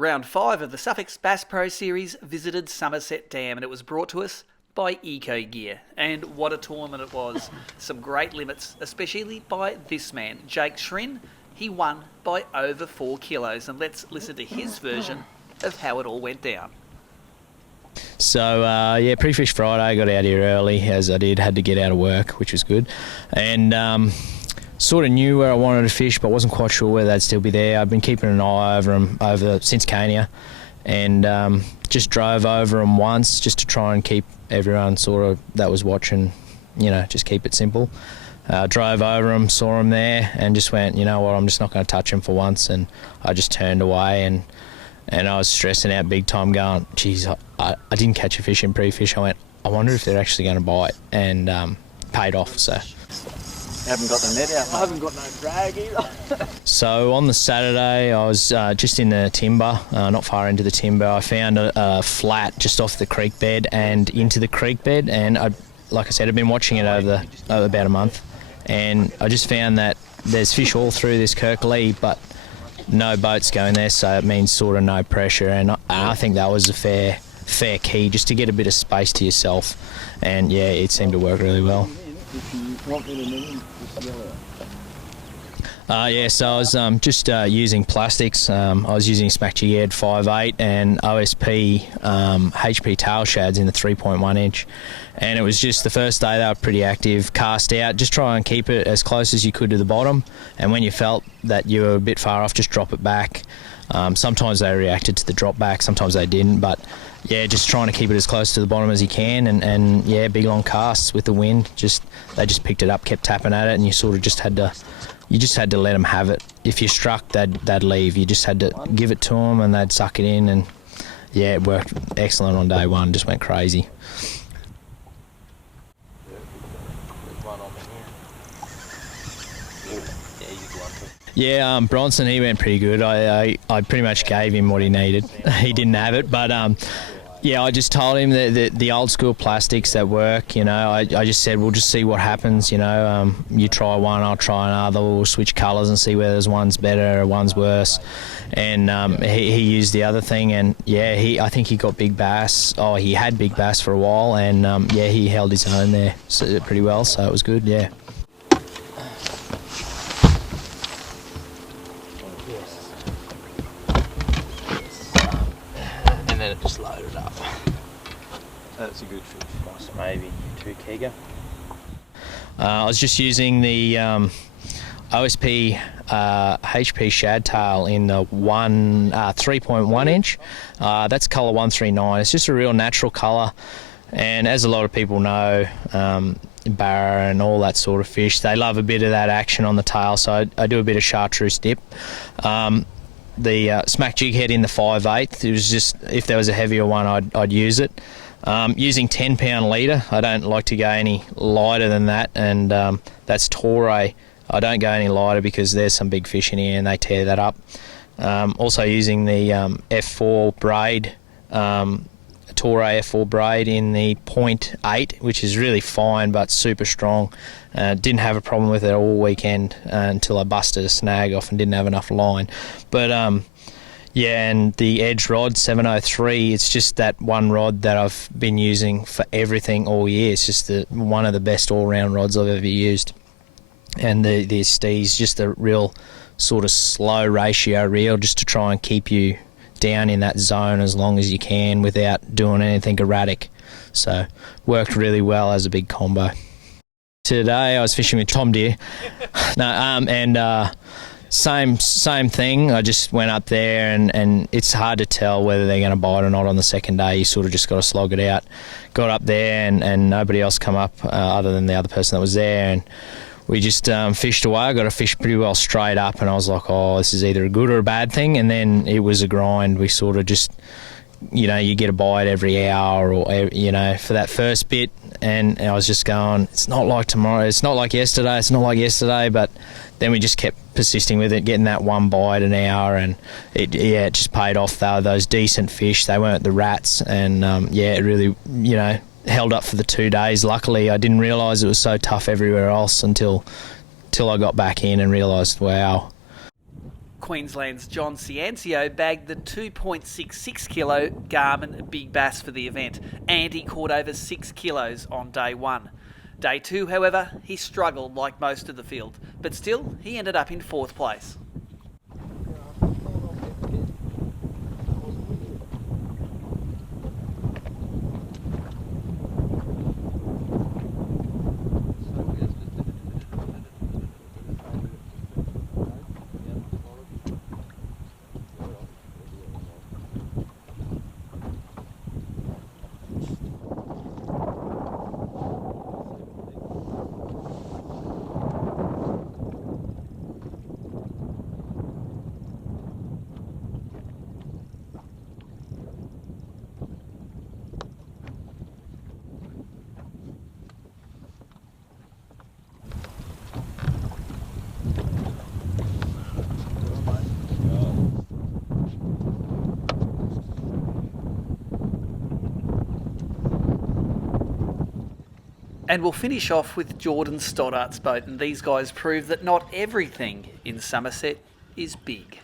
Round 5 of the Sufix BASS Pro series visited Somerset Dam, and it was brought to us by Ecogear. And what a tournament it was. Some great limits, especially by this man, Schwerin. He won by over 4 kilos, and let's listen to his version of how it all went down. So yeah, pre-fish Friday, I got out here early as I had to get out of work, which was good, and sort of knew where I wanted to fish, but wasn't quite sure whether they'd still be there. I've been keeping an eye over them since Cania, and just drove over them once just to try and keep everyone sort of that was watching, just keep it simple. Drove over them, saw them there, and just went, you know what, I'm just not going to touch them for once, and I just turned away, and I was stressing out big time, going, geez, I didn't catch a fish in pre-fish. I went, I wonder if they're actually going to bite, and paid off. So. Haven't got the net out, I haven't got no drag either. So on the Saturday, I was just in the timber, not far into the timber. I found a flat just off the creek bed and into the creek bed, and like I said, I've been watching it over about a month, and I just found that there's fish all through this Kirkley, but no boats going there, so it means sort of no pressure, and I think that was a fair key, just to get a bit of space to yourself, and yeah, it seemed to work really well. Yeah, so I was just using plastics. I was using Ecogear 5.8 and OSP HP tail shads in the 3.1 inch, and it was just the first day they were pretty active. Cast out, just try and keep it as close as you could to the bottom, and when you felt that you were a bit far off, just drop it back. Sometimes they reacted to the drop back, sometimes they didn't, but yeah, just trying to keep it as close to the bottom as you can, and yeah, big long casts with the wind. They just picked it up, kept tapping at it, and you sort of just had to let them have it. If you struck, they'd leave. You just had to give it to them, and they'd suck it in, and yeah, it worked excellent on day one. Just went crazy. Yeah, Bronson, he went pretty good. I pretty much gave him what he needed. He didn't have it, but yeah, I just told him that the old school plastics that work, I just said, we'll just see what happens, you try one, I'll try another, we'll switch colours and see whether one's better or one's worse. And he used the other thing, and yeah, I think he got big bass. Oh, he had big bass for a while, and yeah, he held his own there pretty well, so it was good, yeah. And then it just loaded up. That's a good fish. Maybe 2 kegger. I was just using the OSP HP shad tail in the 3.1 inch. That's colour 139. It's just a real natural colour, and as a lot of people know, barra and all that sort of fish, they love a bit of that action on the tail, so I do a bit of chartreuse dip. The smack jig head in the 5/8, it was just, if there was a heavier one, I'd use it. Using 10-pound leader, I don't like to go any lighter than that, and that's Torre. I don't go any lighter because there's some big fish in here and they tear that up. Also using the F4 braid, Torre F4 braid in the 0.8, which is really fine but super strong. Didn't have a problem with it all weekend until I busted a snag off and didn't have enough line. But yeah, and the Edge rod 703, it's just that one rod that I've been using for everything all year. It's just one of the best all-round rods I've ever used. And the Steve's just a real sort of slow ratio reel, just to try and keep you down in that zone as long as you can without doing anything erratic. So worked really well as a big combo. Today I was fishing with Tom Deere. Same thing. I just went up there, and it's hard to tell whether they're going to bite or not on the second day. You sort of just got to slog it out. Got up there, and nobody else come up other than the other person that was there, and we just fished away. I got to fish pretty well straight up, and I was like, oh, this is either a good or a bad thing. And then it was a grind. We sort of just, you get a bite every hour, or for that first bit, and I was just going, it's not like tomorrow, it's not like yesterday, but then we just kept persisting with it, getting that one bite an hour, and it just paid off. They were those decent fish, they weren't the rats, and yeah, it really held up for the 2 days. Luckily, I didn't realise it was so tough everywhere else until I got back in and realised, wow. Queensland's John Ciancio bagged the 2.66 kilo Garmin Big Bass for the event, and he caught over 6 kilos on day one. Day two, however, he struggled like most of the field, but still he ended up in 4th place. And we'll finish off with Jordan Stoddart's boat, and these guys prove that not everything in Somerset is big.